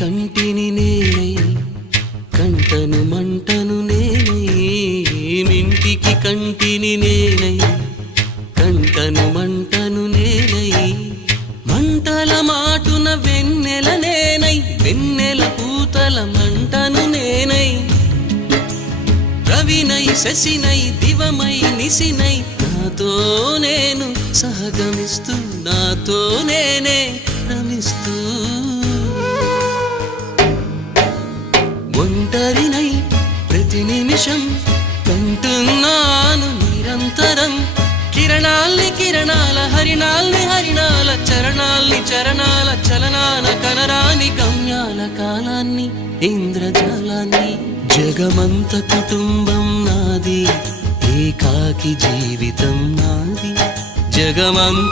కంటిని నేనై కంటను మంటను నేనై మింటికి కంటిని నేనై కంటను మంటను నేనై మంటల మాటున వెన్నెల నేనై వెన్నెల పూతల మంటను నేనై రవినై శశినై దివమై నిశినై నాతో నేను సహగమిస్తూ నాతో నేనే రమిస్తూ ఒంటరినై ప్రతి నిమిషం కంటున్నాను నిరంతరం కిరణాల్ని కిరణాల హరిణాల్ని హరిణాల చరణాల్ని చరణాల చలనాన కనరాని గమ్యాల కాలాన్ని ఇంద్రజాలాన్ని జగమంత కుటుంబం నాది ఏకాకి జీవితం నాది జగమంత